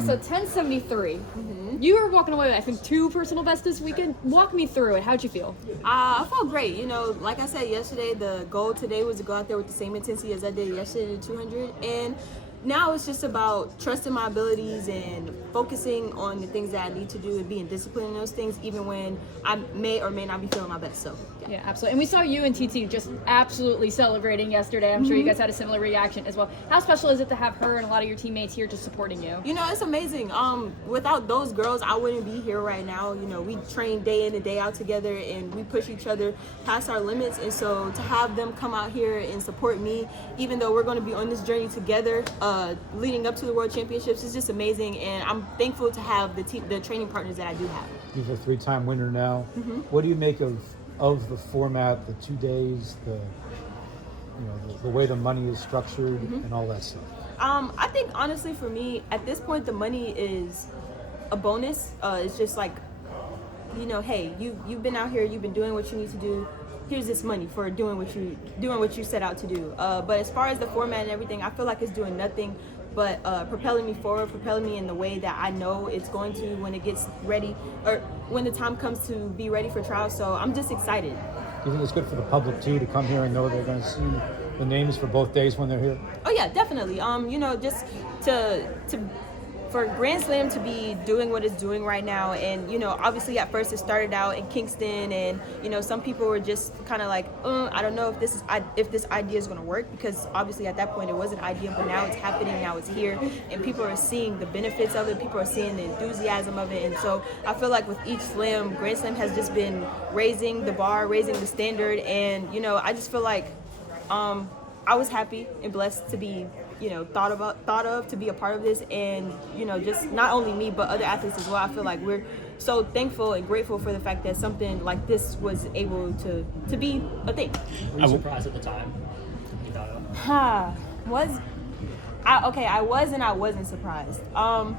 So 1073. You were walking away with, I think, 2 personal bests this weekend. Walk me through it. How'd you feel? I felt great. You know, like I said yesterday, the goal today was to go out there with the same intensity as I did yesterday at 200. And now it's just about trusting my abilities and focusing on the things that I need to do and being disciplined in those things, even when I may or may not be feeling my best. So, Yeah, absolutely. And we saw you and TT just absolutely celebrating yesterday. I'm sure you guys had a similar reaction as well. How special is it to have her and a lot of your teammates here just supporting you? You know, it's amazing. Without those girls, I wouldn't be here right now. You know, we train day in and day out together, and we push each other past our limits. And so to have them come out here and support me, even though we're going to be on this journey together, leading up to the World Championships, is just amazing. And I'm thankful to have the training partners that I do have. You're a 3-time winner now. What do you make of the format, the 2 days, the way the money is structured, and all that stuff? I think honestly for me, at this point, the money is a bonus. It's just like, you know, hey, you've been out here, you've been doing what you need to do. Here's this money for doing what you set out to do. But as far as the format and everything, I feel like it's doing nothing but propelling me forward, propelling me in the way that I know it's going to when it gets ready, or when the time comes to be ready for trials. So I'm just excited. Do you think it's good for the public too to come here and know they're going to see the names for both days when they're here? Oh yeah, definitely. You know, just for Grand Slam to be doing what it's doing right now, and you know, obviously at first it started out in Kingston, and you know, some people were just kind of like, I don't know if this idea is going to work, because obviously at that point it was an idea, but now it's happening, now it's here, and people are seeing the benefits of it, people are seeing the enthusiasm of it. And so I feel like with each slam, Grand Slam has just been raising the bar, raising the standard, and you know, I just feel like I was happy and blessed to be, you know, thought of to be a part of this. And you know, just not only me but other athletes as well. I feel like we're so thankful and grateful for the fact that something like this was able to be a thing. Were you surprised at the time? You thought of? I was and I wasn't surprised. I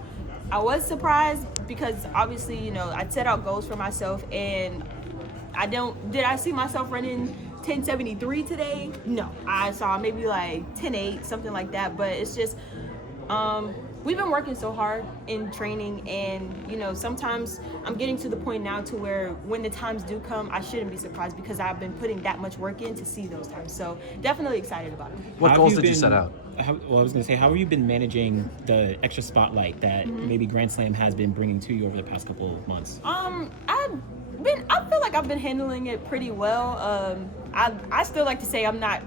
was surprised because obviously, you know, I set out goals for myself, and did I see myself running 1073 today? No, I saw maybe like 10:8, something like that. But it's just we've been working so hard in training, and you know, sometimes I'm getting to the point now to where when the times do come, I shouldn't be surprised, because I've been putting that much work in to see those times. So definitely excited about it. What goals did you set out? I was going to say, how have you been managing the extra spotlight that maybe Grand Slam has been bringing to you over the past couple of months? I feel like I've been handling it pretty well. I still like to say I'm not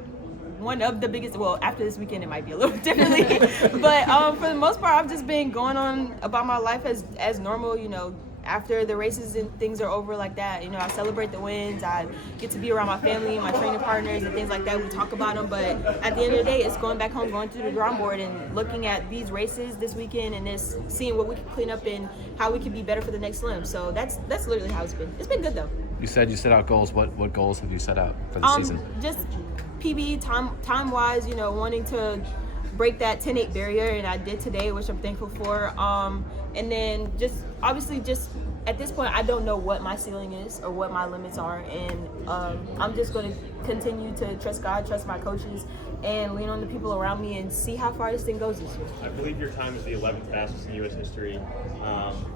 one of the biggest. Well, after this weekend it might be a little differently, but for the most part, I've just been going on about my life as normal. You know, after the races and things are over like that, you know, I celebrate the wins. I get to be around my family, my training partners, and things like that. We talk about them, but at the end of the day, it's going back home, going through the drawing board, and looking at these races this weekend, and just seeing what we can clean up and how we can be better for the next slam. So that's literally how it's been. It's been good though. You said you set out goals. What goals have you set out for the season? Just PB time wise, you know, wanting to break that 10-8 barrier, and I did today, which I'm thankful for. And then just obviously just at this point, I don't know what my ceiling is or what my limits are, and I'm just going to continue to trust God, trust my coaches, and lean on the people around me, and see how far this thing goes this year. I believe your time is the 11th fastest in U.S. history.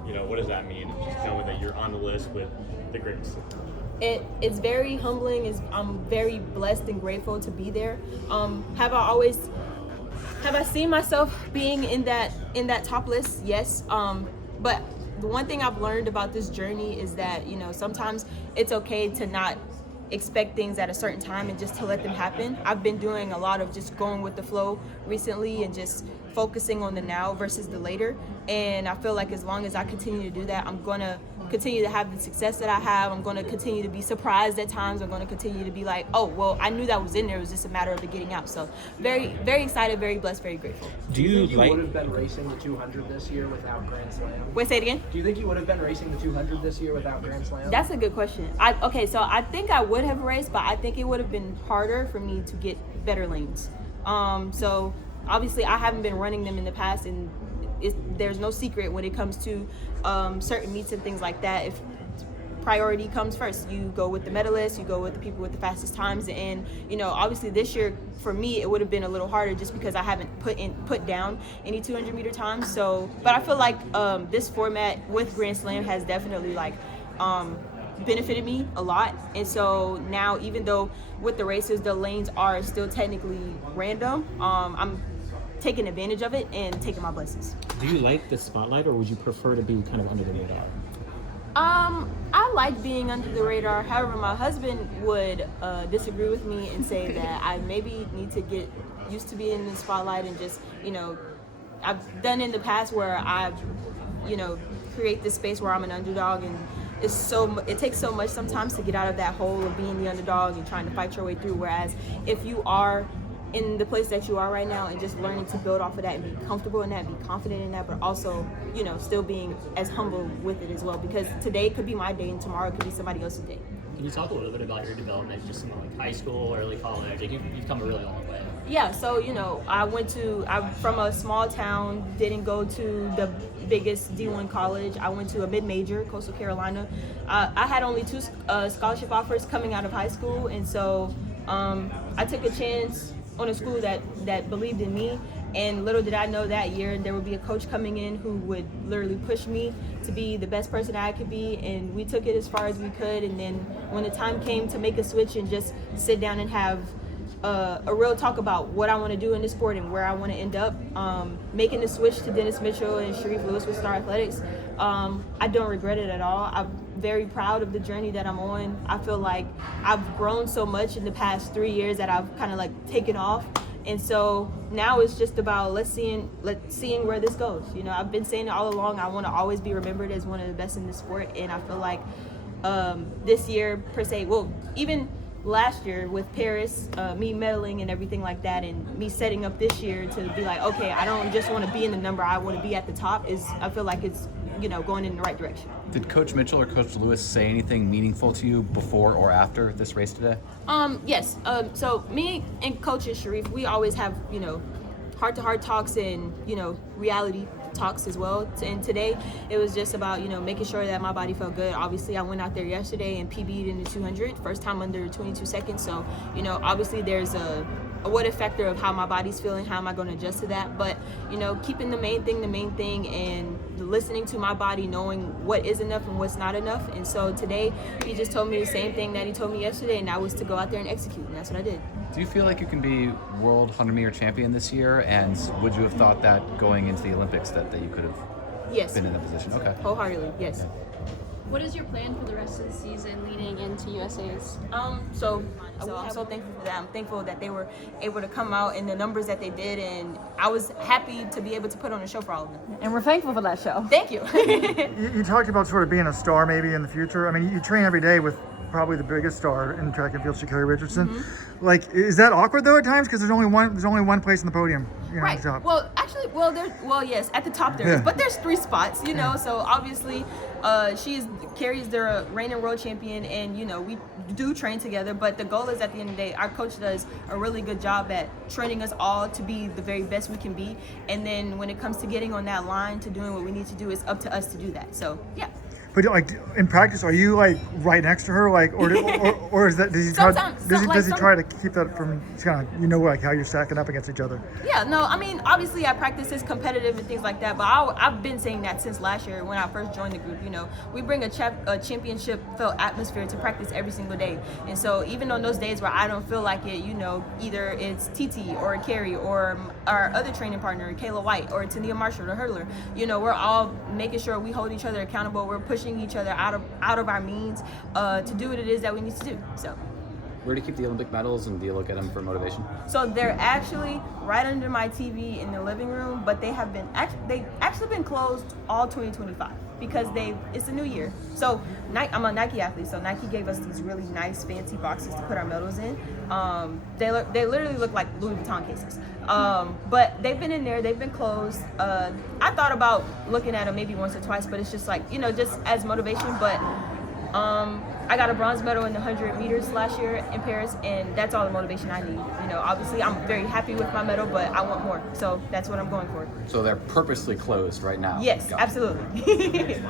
You know, what does that mean? Just knowing that you're on the list with the greats. It's very humbling. I'm very blessed and grateful to be there. Have I seen myself being in that top list? Yes. But the one thing I've learned about this journey is that, you know, sometimes it's okay to not expect things at a certain time and just to let them happen. I've been doing a lot of just going with the flow recently and just focusing on the now versus the later. And I feel like as long as I continue to do that, I'm going to continue to have the success that I have. I'm going to continue to be surprised at times. I'm going to continue to be like, oh, well, I knew that was in there. It was just a matter of it getting out. So very, very excited, very blessed, very grateful. Do you think you would have been racing the 200 this year without Grand Slam? Wait, say it again? Do you think you would have been racing the 200 this year without Grand Slam? That's a good question. So I think I would have raced, but I think it would have been harder for me to get better lanes. So obviously I haven't been running them in the past, and there's no secret when it comes to certain meets and things like that. If priority comes first. You go with the medalists, you go with the people with the fastest times, and obviously this year for me it would have been a little harder just because I haven't put down any 200 meter times. So, but I feel like this format with Grand Slam has definitely benefited me a lot. And so now, even though with the races the lanes are still technically random, I'm taking advantage of it and taking my blessings. Do you like the spotlight, or would you prefer to be kind of under the radar? I like being under the radar. However, my husband would disagree with me and say that I maybe need to get used to being in the spotlight and just, I've done in the past where I've, create this space where I'm an underdog, and it takes so much sometimes to get out of that hole of being the underdog and trying to fight your way through. Whereas if you are in the place that you are right now and just learning to build off of that and be comfortable in that, be confident in that, but also, still being as humble with it as well, because today could be my day and tomorrow could be somebody else's day. Can you talk a little bit about your development just in high school, early college? You've come a really long way. Yeah, so I'm from a small town, didn't go to the biggest D1 college. I went to a mid-major, Coastal Carolina. I had only 2 scholarship offers coming out of high school, and so I took a chance on a school that believed in me. And little did I know that year there would be a coach coming in who would literally push me to be the best person I could be, and we took it as far as we could. And then when the time came to make a switch and just sit down and have a real talk about what I want to do in this sport and where I want to end up, making the switch to Dennis Mitchell and Sharif Lewis with Star Athletics, I don't regret it at all. I'm very proud of the journey that I'm on. I feel like I've grown so much in the past 3 years that I've kind of taken off. And so now it's just about let's seeing where this goes. I've been saying it all along. I want to always be remembered as one of the best in this sport, and I feel like this year per se, well, even last year with Paris, me medaling and everything like that, and me setting up this year to be like, okay, I don't just want to be in the number, I want to be at the top. I feel like it's going in the right direction. Did Coach Mitchell or Coach Lewis say anything meaningful to you before or after this race today? Yes. So me and Coach Sharif, we always have, heart-to-heart talks and, reality talks as well. And today it was just about, making sure that my body felt good. Obviously, I went out there yesterday and PB'd in the 200, first time under 22 seconds. So, obviously there's a what if factor of how my body's feeling, how am I going to adjust to that. But, keeping the main thing and listening to my body, knowing what is enough and what's not enough. And so today he just told me the same thing that he told me yesterday, and that was to go out there and execute, and that's what I did. Do you feel like you can be world 100 meter champion this year? And would you have thought that going into the Olympics that you could have been in that position? Okay. Wholeheartedly, yes. What is your plan for the rest of the season leading into USA's? So I'm so thankful for that. I'm thankful that they were able to come out in the numbers that they did, and I was happy to be able to put on a show for all of them. And we're thankful for that show. Thank you. You talked about sort of being a star maybe in the future. I mean, you train every day with probably the biggest star in track and field, Sha'Carri Richardson. Mm-hmm. Is that awkward though at times? Because there's only one place in the podium. Right. At the top. Well, actually, yes, at the top there is, but there's 3 spots. So obviously, she carries the reigning world champion, and we do train together. But the goal is, at the end of the day, our coach does a really good job at training us all to be the very best we can be. And then when it comes to getting on that line to doing what we need to do, it's up to us to do that. So yeah. But in practice, are you right next to her, or is that does he try to keep that from kind of how you're stacking up against each other? Yeah, no, I mean obviously our practice is competitive and things like that, but I've been saying that since last year when I first joined the group. We bring a championship felt atmosphere to practice every single day, and so even on those days where I don't feel like it, either it's TT or Carrie or our other training partner Kayla White or Tania Marshall, the hurdler, we're all making sure we hold each other accountable. We're pushing each other out of our means to do what it is that we need to do. So where do you keep the Olympic medals, and do you look at them for motivation? So they're actually right under my TV in the living room, but they have been actually been closed all 2025 because it's a new year. So I'm a Nike athlete, so Nike gave us these really nice fancy boxes to put our medals in. They literally look like Louis Vuitton cases. But they've been in there, they've been closed. I thought about looking at them maybe once or twice, but it's just just as motivation. But I got a bronze medal in the 100 meters last year in Paris, and that's all the motivation I need. Obviously I'm very happy with my medal, but I want more. So that's what I'm going for. So they're purposely closed right now? Yes, absolutely.